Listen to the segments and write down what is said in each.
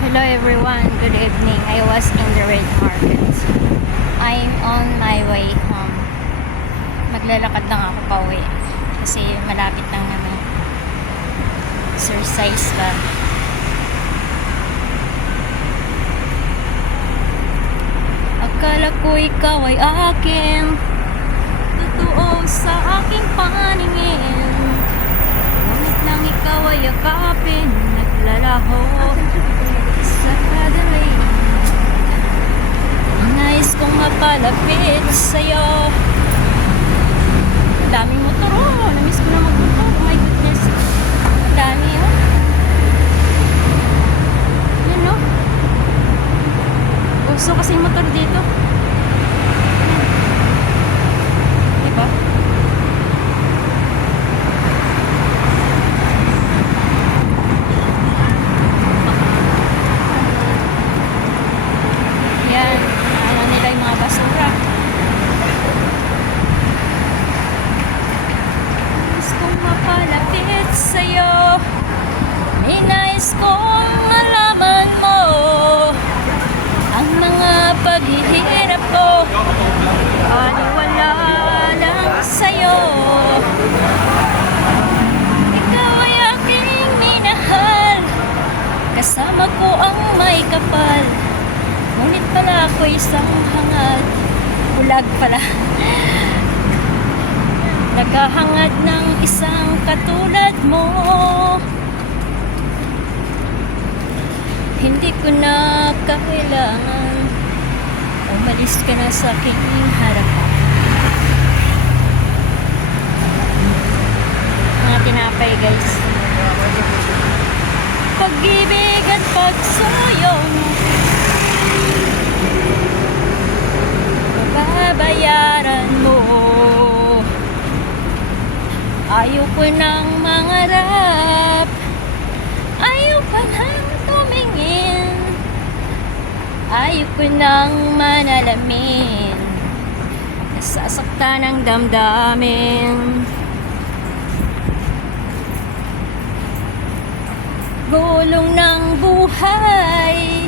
Hello everyone, good evening. I was in the red market. I'm on my way home. Maglalakad lang ako pauwi kasi malapit lang naman. Exercise ba? Akala ko ikaw ay akin, totoo sa aking paningin. Ngunit nang ikaw ay yakapin, naglalaho sa kadalay. Nais kong mapalapit sa'yo. Daming motor, oh. Namiss ko na magmotor. Oh my goodness. Dami, oh. Yun, oh. Uso kasi yung motor dito. Diba? Yan. Ano nila yung mga basura. Nais kong mapalapit sa'yo. Nais kong malaman mo ang mga paghihirap ko. Paniwala lang sa'yo. Ikaw ay aking minahal. Kasama ko ang may kapal. Ngunit pala ako isang hangad. Bulag pala. Naghahangad ng isang katulad mo. Hindi ko na kailangan umalis ka na sa aking harapan. Mga tinapay, guys. Pag-ibig at pagsayong babayaran mo. Ayaw ko ng mangarap, ayaw pa nang tumingin, ayaw ko ng manalamin, nasasaktan ang damdamin. Gulong ng buhay,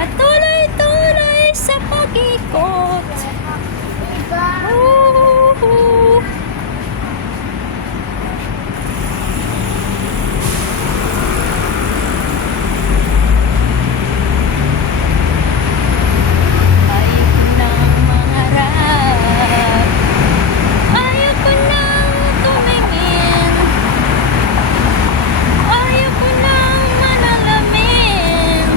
patuloy-tuloy sa pag-ikot. Ayaw ko ng mangarap, ayaw ko ng tumingin, ayaw ko ng manalamin,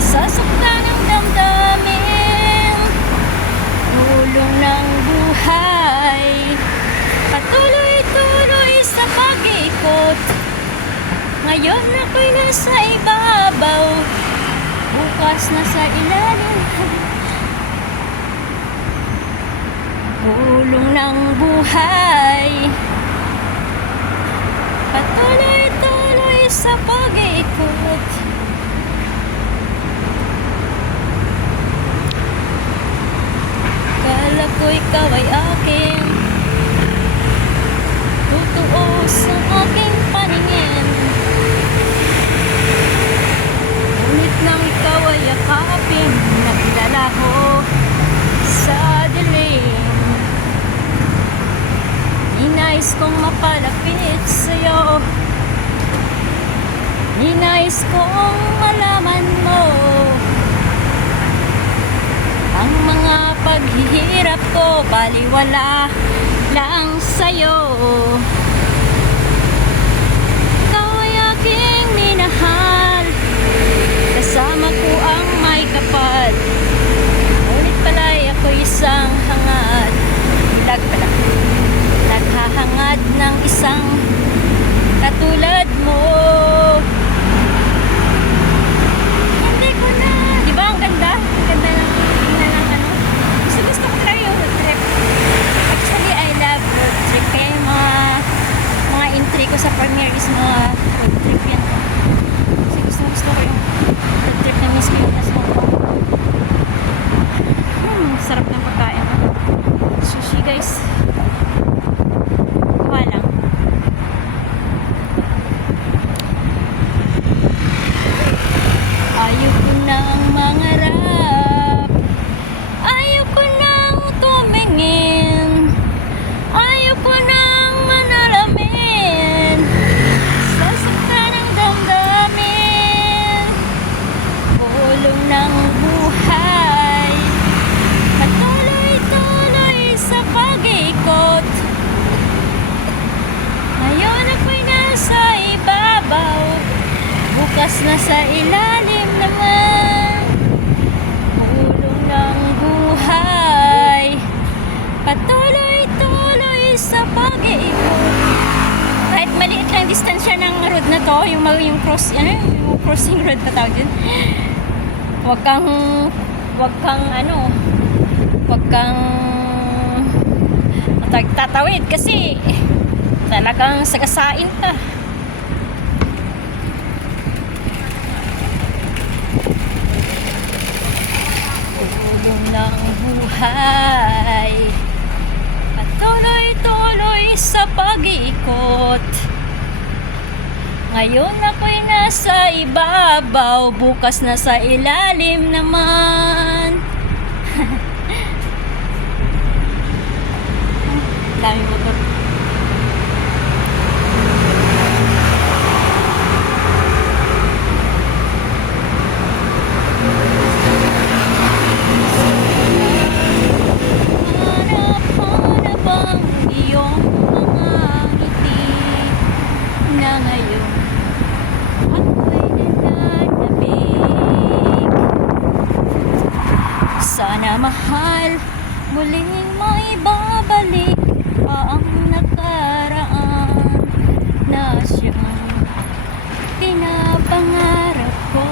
masasaktan ang damdamin. Gulong ng buhay, patuloy-tuloy sa pag-ikot. Ngayon ako'y nasa ibabaw, bukas nasa ilalim. Gulong ng buhay, patuloy-tuloy sa pag-ikot. Akala ko ikaw ay akin, totoo sa aking paningin. Ngunit nang ikaw ay yakapin, naglalaho sa dilim. Ninais kong mapalapit sa'yo. Ninais kong malaman mo ang mga paghihirap ko, baliwala lang sa'yo. Ikaw ay aking minahal, kasama ko ang may kapal. Ngunit pala'y ako isang hangad. Bulag pala. Naghahangad ng isang katulad mo. Hindi ko na. Di ba ang ganda? Ang ganda ng ano. Gusto ko tayo road trip. Actually, I love road trip. Kaya mga bukas na sa ilalim naman, ulong ng buhay, patuloy-tuloy sa pag-iikot. Kahit maliit lang distansya ng road na to, yung yung crossing road pa tawag yun. Huwag kang tatawid kasi talagang sagasain ka. Ulong ng buhay, patuloy-tuloy sa pag-iikot. Ngayon ako'y nasa ibabaw, bukas na sa ilalim naman. Dami motor. Hanap-hanap ang iyong mga ngiti na ngayon ako'y nananabik. Sana mahal, muling maibabalik pa ang nakaraan na siyang pinapangarap ko.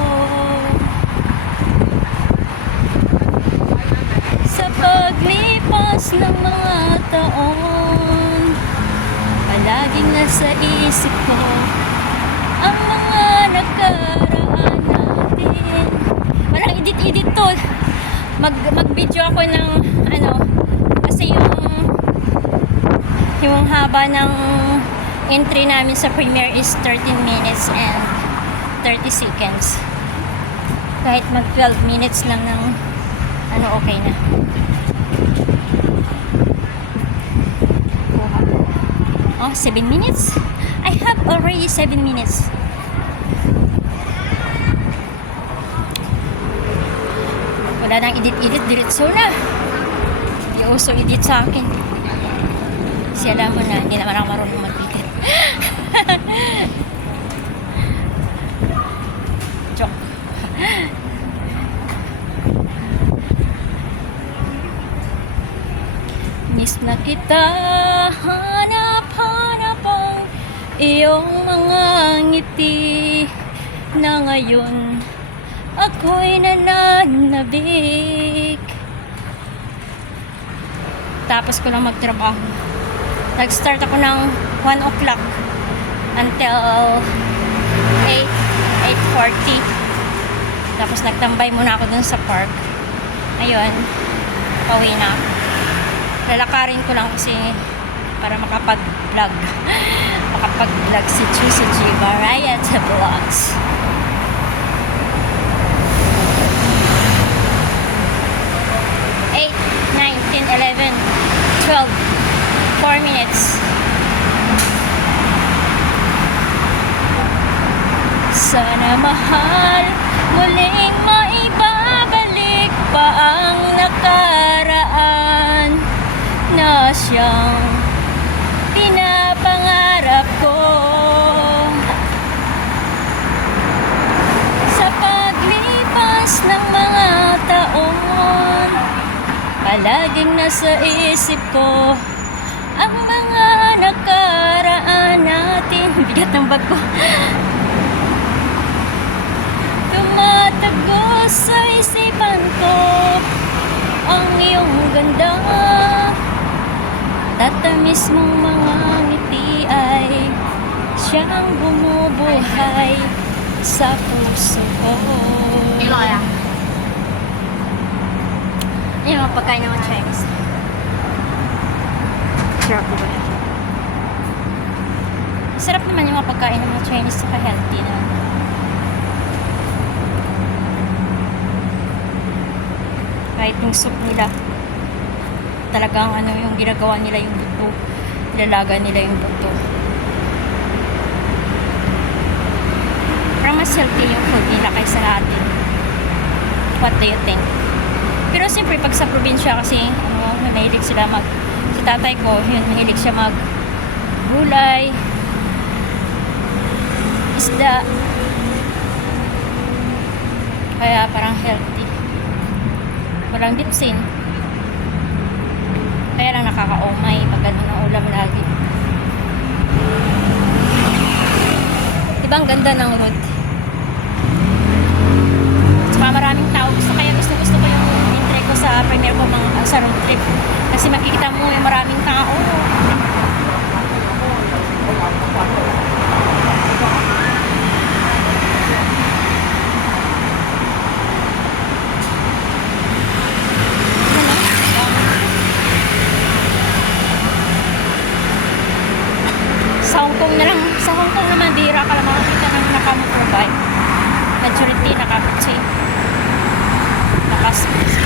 Sa paglipas ng mga taon, palaging nasa isip ko ang mga nakaraan natin. Walang edit-edit to. Mag-video ako ng kasi yung haba ng entry namin sa Premiere is 13 minutes and 30 seconds. Kahit mag 12 minutes lang ng okay na. Oh, 7 minutes? I have already 7 minutes. Wala nang edit-edit, diretso na. Di uso edit sa akin. Kasi alam mo na, hindi naman ako marunong mag-edit. Joke. Miss na kita, hanap-hanap ang iyong mga ngiti na ngayon ako'y nananabik. Tapos ko lang magtrabaho. Nag-start ako ng 1 o'clock until 8:40. Tapos nagtambay muna ako dun sa park. Ayun, pauwi na. Lalakarin ko lang kasi para makapag-vlog. Makapag-vlog si Barayat Vlogs. 11, 12, 4 minutes. Sana mahal, muling maibabalik pa ang nakaraan na siyang pinapangarap ko. Sa paglipas ng mga taon, palaging nasa isip ko ang mga nakaraan natin. Bigat ng bag ko. Tumatagos sa isipan ko ang iyong ganda. Tatamis mong mga ngiti ay siyang bumubuhay sa puso ko. Kaya. Yung mga pagkain naman Chinese. Sarap diba yan? Sarap naman yung mga pagkain ng mga Chinese, saka healthy na. Kahit yung soup nila, talagang yung ginagawa nila yung buto. Nilalaga nila yung buto. Parang mas healthy yung food nila kaysa natin. What do you think? Pero siyempre pag sa probinsya kasi mahilig sila si tatay ko, yun, mahilig siya gulay, isda, Kaya parang healthy. Walang bitsin. Kaya lang nakaka-umay pag ganun ang ulam lagi. Diba ang ganda ng road? Saka maraming tao. Gusto ko yung entry ko sa premiere ko sa road trip. Kasi makikita mo yung maraming tao. Sa Hong Kong naman, bihira ka lang makakita ng naka-motorbike. Majority nakapitsi. Nakaspits.